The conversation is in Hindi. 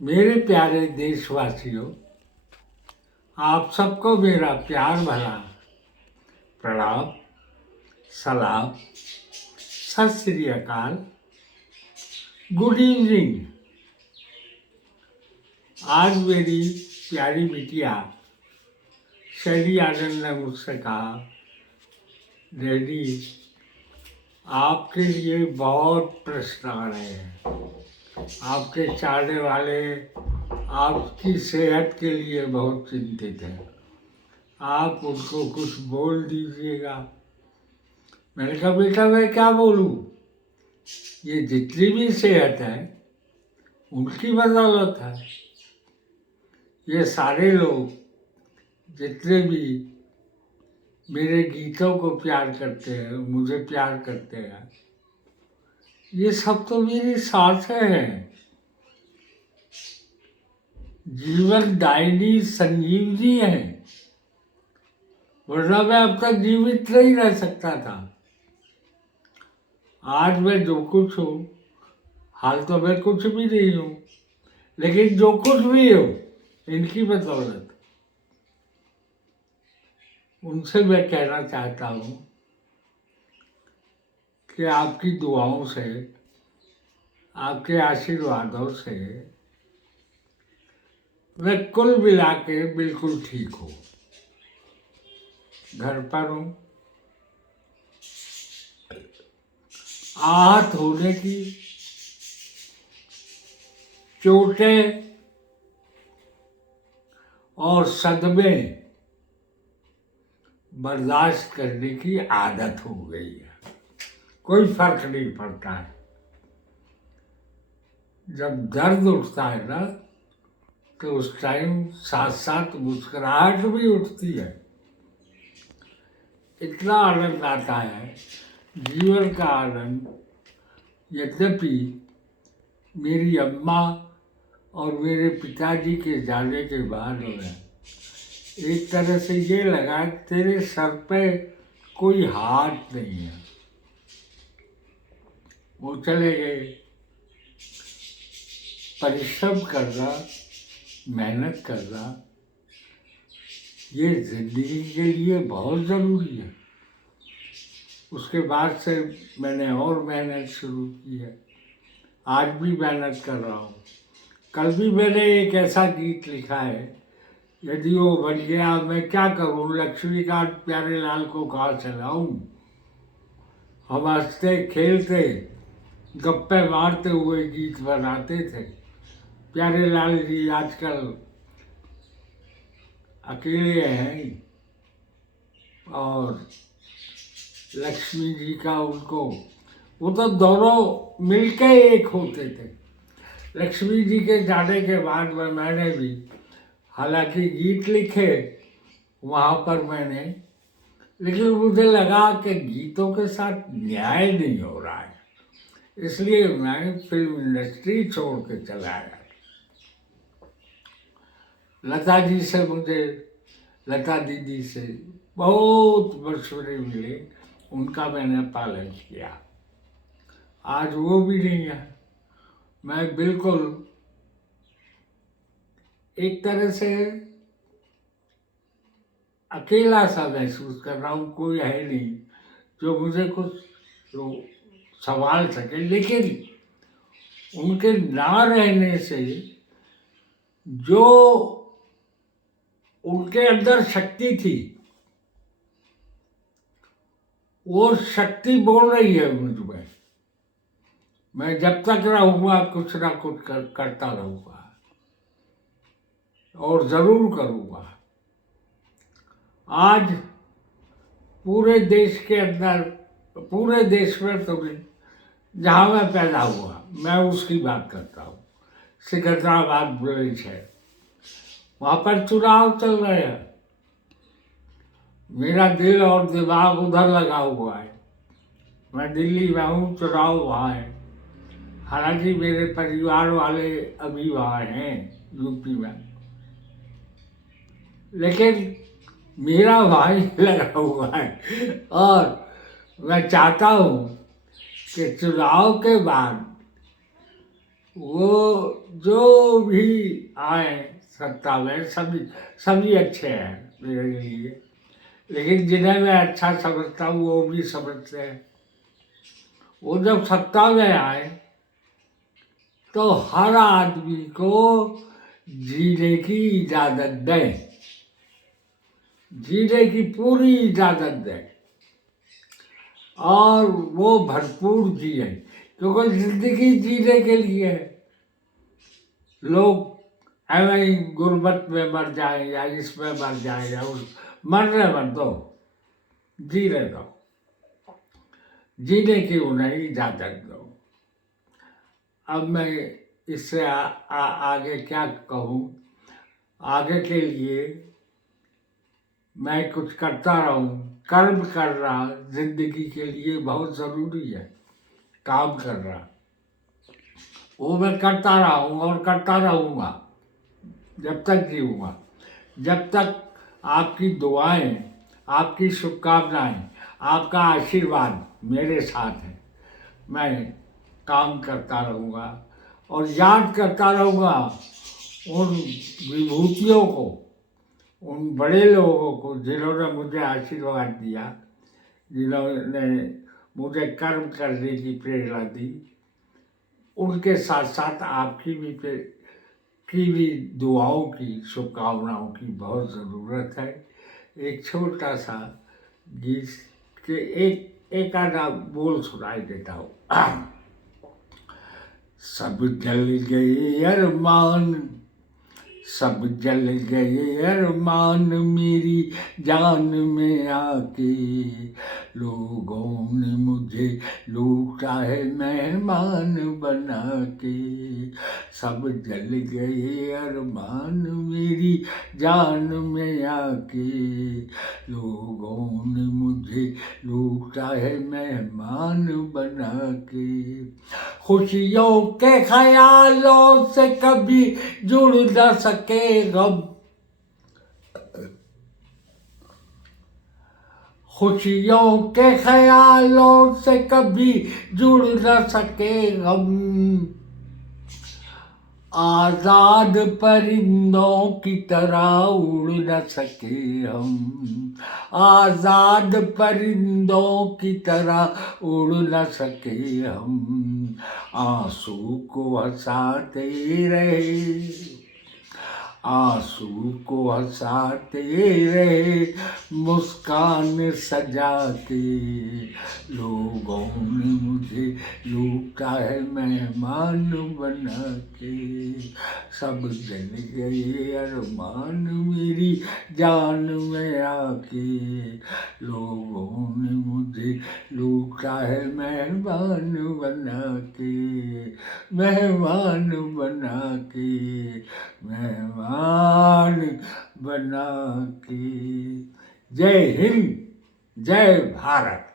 मेरे प्यारे देशवासियों, आप सबको मेरा प्यार भरा प्रणाम, सलाम, सत श्री अकाल, गुड इवनिंग। आज मेरी प्यारी बिटिया शैली आनंद ने मुझसे कहा, डैडी आपके लिए बहुत प्रश्न आ रहे हैं, आपके चाहने वाले आपकी सेहत के लिए बहुत चिंतित हैं, आप उनको कुछ बोल दीजिएगा। मैंने कहा, बेटा मैं क्या बोलूँ, ये जितनी भी सेहत है उनकी बदौलत है। ये सारे लोग जितने भी मेरे गीतों को प्यार करते हैं, मुझे प्यार करते हैं, ये सब तो मेरी सांसें हैं, जीवन दायिनी संजीवनी है, वरना मैं अब तक जीवित नहीं रह सकता था। आज मैं जो कुछ हूँ, हाल तो मैं कुछ भी नहीं हूँ, लेकिन जो कुछ भी हूँ इनकी बदौलत। उनसे मैं कहना चाहता हूँ कि आपकी दुआओं से, आपके आशीर्वादों से मैं कुल मिला के बिल्कुल ठीक हूँ। घर पर हूँ। आहत होने की, चोटें और सदमे बर्दाश्त करने की आदत हो गई है, कोई फर्क नहीं पड़ता है। जब दर्द उठता है ना, तो उस टाइम साथ साथ मुस्कुराहट भी उठती है। इतना आनंद आता है, जीवन का आनंद। यद्यपि मेरी अम्मा और मेरे पिताजी के जाने के बाद में एक तरह से ये लगा कि तेरे सर पे कोई हाथ नहीं है। वो चले गए। परिश्रम करना, मेहनत करना, ये जिंदगी के लिए बहुत ज़रूरी है। उसके बाद से मैंने और मेहनत शुरू की है। आज भी मेहनत कर रहा हूँ। कल भी मैंने एक ऐसा गीत लिखा है, यदि वो बन गया मैं क्या करूँ, लक्ष्मीकांत प्यारेलाल को कहाँ से लाऊं। हम हंसते खेलते गप्पे मारते हुए गीत बनाते थे। प्यारेलाल जी आजकल अकेले हैं और लक्ष्मी जी का उनको, वो तो दोनों मिलके एक होते थे। लक्ष्मी जी के जाने के बाद में मैंने भी हालांकि गीत लिखे वहाँ पर मैंने, लेकिन मुझे लगा कि गीतों के साथ न्याय नहीं हो रहा है, इसलिए मैं फिल्म इंडस्ट्री छोड़ के चला आया। लता जी से मुझे, लता दीदी से बहुत मशवरे मिले, उनका मैंने पालन किया। आज वो भी नहीं है। मैं बिल्कुल एक तरह से अकेला सा महसूस कर रहा हूँ। कोई है नहीं जो मुझे कुछ तो संभाल सके, लेकिन उनके ना रहने से जो उनके अंदर शक्ति थी, वो शक्ति बोल रही है मुझ में। मैं जब तक रहूँगा कुछ ना कुछ करता रहूँगा और ज़रूर करूँगा। आज पूरे देश के अंदर, पूरे देश में तो नहीं, जहाँ मैं पैदा हुआ मैं उसकी बात करता हूँ, सिकंदराबाद विलेज है, वहाँ पर चुनाव चल रहे हैं। मेरा दिल और दिमाग उधर लगा हुआ है। मैं दिल्ली में हूँ, चुनाव वहाँ है। हालांकि मेरे परिवार वाले अभी वहाँ हैं यूपी में, लेकिन मेरा भाई लगा हुआ है। और मैं चाहता हूँ कि चुनाव के बाद वो जो भी आए सत्ता में सभी सभी अच्छे हैं मेरे लिए, लेकिन जिन्हें मैं अच्छा समझता हूँ वो भी समझते हैं। वो जब सत्ता में आए तो हर आदमी को जीने की इजाजत दें, जीने की पूरी इजाजत दें और वो भरपूर जिए, क्योंकि जिंदगी जीने के लिए है। लोग ऐਵੇਂ ही गुर्बत में मर जाए या इसमें मर जाए या उस मरने मत दो, जीने दो, जीने की उन्हें इजाजत दो। अब मैं इससे आगे क्या कहूँ, आगे के लिए मैं कुछ करता रहूं, कर्म कर रहा जिंदगी के लिए बहुत ज़रूरी है, काम कर रहा वो मैं करता रहा हूँ और करता रहूँगा जब तक जीऊँगा। जब तक आपकी दुआएं, आपकी शुभकामनाएं, आपका आशीर्वाद मेरे साथ है, मैं काम करता रहूँगा और याद करता रहूँगा उन विभूतियों को, उन बड़े लोगों को जिन्होंने मुझे आशीर्वाद दिया, जिन्होंने मुझे कर्म करने की प्रेरणा दी। उनके साथ साथ आपकी भी दुआओं की, शुभकामनाओं की बहुत ज़रूरत है। एक छोटा सा गीत के एक आधा बोल सुनाई देता हूँ। सब जल गए अरमान, सब जल गए अरमान मेरी जान में आके, लोगों ने मुझे लूटा है मेहमान बना के। सब जल गए अरमान मेरी जान में आके, लोगों ने मुझे लूटा है मेहमान बना के। खुशियों के ख्यालों से कभी जुड़ न सके गम, खुशियों के ख्यालों से कभी जुड़ न सके गम। आजाद परिंदों की तरह उड़ न सके हम, आजाद परिंदों की तरह उड़ न सके हम। आंसू को हंसाते रहे, आंसू को हंसाते रहे, मुस्कान सजा के, लोगों ने मुझे लूटा है मेहमान बना के। सब जल गए अरमान मेरी जान में आके, लोगों ने मुझे लूटा है मेहमान बना के, मेहमान बना के, मेहमान बना के। जय हिंद, जय भारत।